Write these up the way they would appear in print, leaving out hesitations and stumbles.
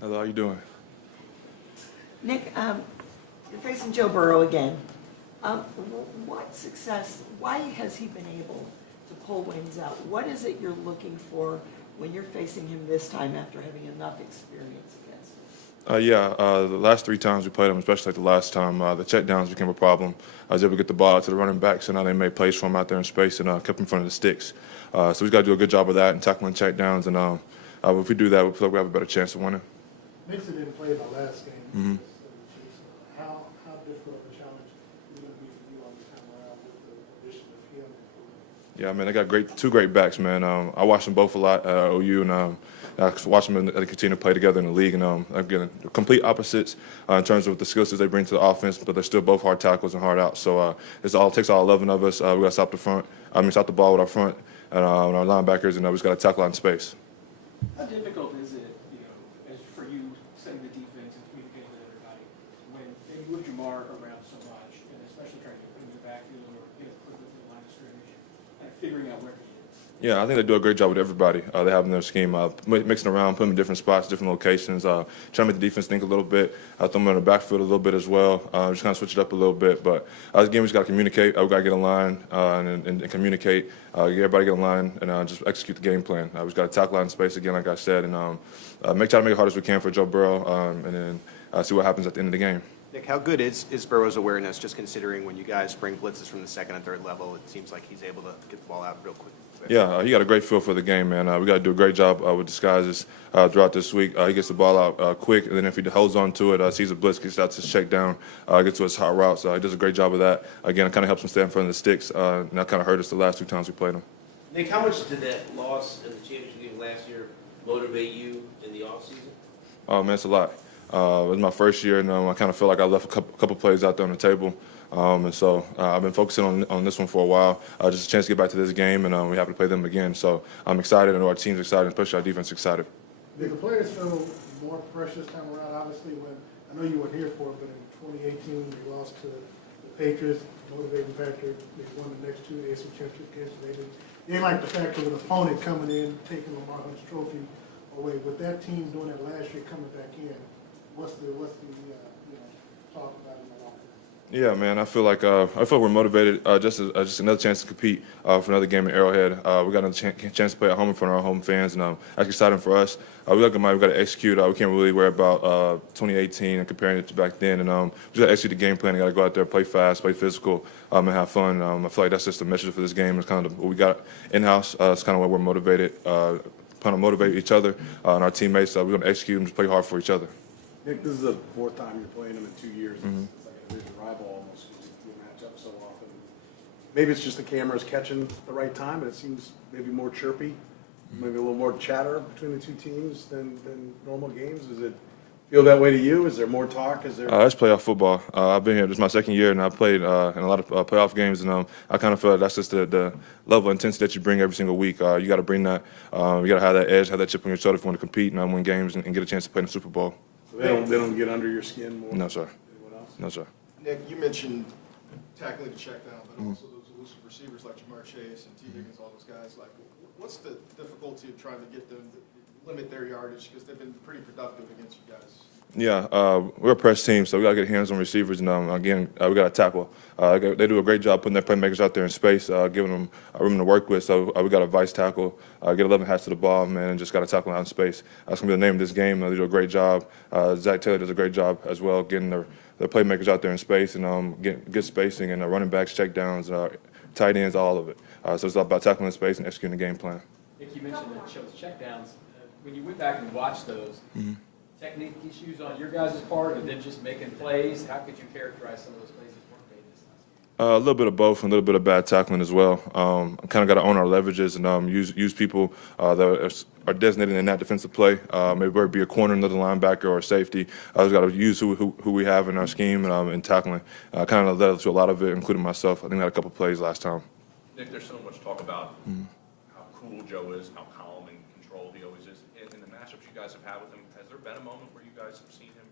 Hello, how you doing? Nick, you're facing Joe Burrow again. What success, why has he been able to pull wins out? What is it you're looking for when you're facing him this time after having enough experience against him? The last 3 times we played him, especially like the last time, the check downs became a problem. I was able to get the ball out to the running backs, so now they made plays for him out there in space and kept in front of the sticks. So we've got to do a good job of that and tackling check downs. And if we do that, we feel like we have a better chance of winning. Mixon didn't play the last game. Mm-hmm. How difficult of a challenge is it going to be for you on this time around with the addition of him? Yeah, man, they got two great backs, man. I watched them both a lot at OU, and I watched them continue to play together in the league. And again, complete opposites in terms of the skill sets they bring to the offense, but they're still both hard tackles and hard outs. So it takes all 11 of us. We got to stop the ball with our front and our linebackers, and we just got to tackle out in space. How difficult is it, as for you setting the defense and communicating with everybody when you move Jamar around so much, and especially trying to put him in the backfield or put him in the line of scrimmage, and figuring out where he is? Yeah, I think they do a great job with everybody. They have in their scheme, mixing around, putting them in different spots, different locations, trying to make the defense think a little bit. Throw them in the backfield a little bit as well, just kind of switch it up a little bit. But again, we just got to communicate. We got to get in line and communicate. Get everybody get in line and just execute the game plan. We just got to tackle out in space again, like I said, and try to make it hard as we can for Joe Burrow, and then see what happens at the end of the game. Nick, how good is Burrow's awareness, just considering when you guys bring blitzes from the second and third level, it seems like he's able to get the ball out real quick? Yeah, he got a great feel for the game, man. We got to do a great job with disguises throughout this week. He gets the ball out quick, and then if he holds on to it, sees a blitz, gets out to his check down, gets to his hot routes. He does a great job of that. Again, it kind of helps him stay in front of the sticks, and that kind of hurt us the last 2 times we played him. Nick, how much did that loss in the championship game last year motivate you in the offseason? Oh, man, it's a lot. It was my first year, and I kind of feel like I left a couple plays out there on the table. And so I've been focusing on this one for a while. Just a chance to get back to this game, and we have to play them again. So I'm excited, and our team's excited, especially our defense excited. Did the players feel more pressure this time around? Obviously, when I know you weren't here for it, but in 2018, you lost to the Patriots, motivating factor. They won the next 2 AFC championship games. They didn't like the fact of an opponent coming in, taking Lamar Hunt's trophy away. With that team doing that last year, coming back in, what's the talk about in the locker room? Yeah, man, I feel like we're motivated. Just another chance to compete for another game in Arrowhead. We got another chance to play at home in front of our home fans, and that's exciting for us. We got to execute. We can't really worry about 2018 and comparing it to back then. And we just got to execute the game plan. We got to go out there, play fast, play physical, and have fun. I feel like that's just the message for this game. It's kind of what we got in house. It's kind of why we're motivated. Trying to motivate each other and our teammates. We're going to execute and just play hard for each other. Nick, this is the 4th time you're playing them in 2 years. Mm-hmm. It's like a division rival almost. You match up so often. Maybe it's just the cameras catching the right time, but it seems maybe more chirpy, maybe a little more chatter between the 2 teams than normal games. Does it feel that way to you? Is there more talk? Is there? It's playoff football. I've been here. This is my 2nd year, and I played in a lot of playoff games, and I kind of feel like that's just the level of intensity that you bring every single week. You got to bring that. You got to have that edge, have that chip on your shoulder if you want to compete and win games and get a chance to play in the Super Bowl. So they don't get under your skin more? No, sir. Anyone else? No, sir. Nick, you mentioned tackling the check down, but also those elusive receivers like Jamar Chase and T. Higgins, all those guys. Like, what's the difficulty of trying to get them to limit their yardage because they've been pretty productive against you guys? Yeah, we're a press team, so we got to get hands on receivers, and again, we got to tackle. They do a great job putting their playmakers out there in space, giving them room to work with. So we got to vice tackle, get 11 hats to the ball, man, and just got to tackle out in space. That's gonna be the name of this game. They do a great job. Zach Taylor does a great job as well, getting their playmakers out there in space and getting good spacing and running backs, check downs, tight ends, all of it. So it's all about tackling in space and executing the game plan. Nick, you mentioned those check downs. When you went back and watched those, technique issues on your guys' part, and then just making plays, how could you characterize some of those plays that weren't made this last year? A little bit of both and a little bit of bad tackling as well. Kind of got to own our leverages and use people that are designated in that defensive play. Maybe whether it be a corner, another linebacker, or a safety. We've got to use who we have in our scheme and tackling. Kind of led to a lot of it, including myself. I think I had a couple plays last time. Nick, there's so much talk about how cool Joe is, how calm and controlled he always is. In the matchups you guys have had with him, has there been a moment where you guys have seen him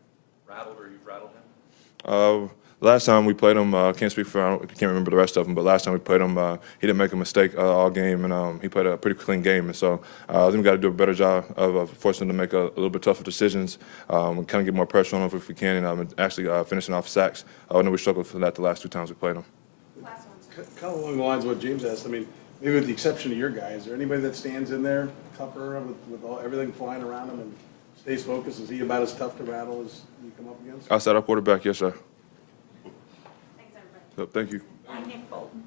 rattled or you've rattled him? Last time we played him, can't speak for, I can't remember the rest of them, but last time we played him, he didn't make a mistake all game, and he played a pretty clean game. And so I think we got to do a better job of forcing him to make a little bit tougher decisions, and kind of get more pressure on him if we can, and actually finishing off sacks. I know we struggled for that the last 2 times we played him. Kind of along the lines of what James asked, I mean, maybe with the exception of your guy, is there anybody that stands in there tougher with everything flying around him and stays focused? Is he about as tough to rattle as you come up against? Outside our quarterback, yes, sir. Thanks, everybody. So, thank you. Nick Bolton.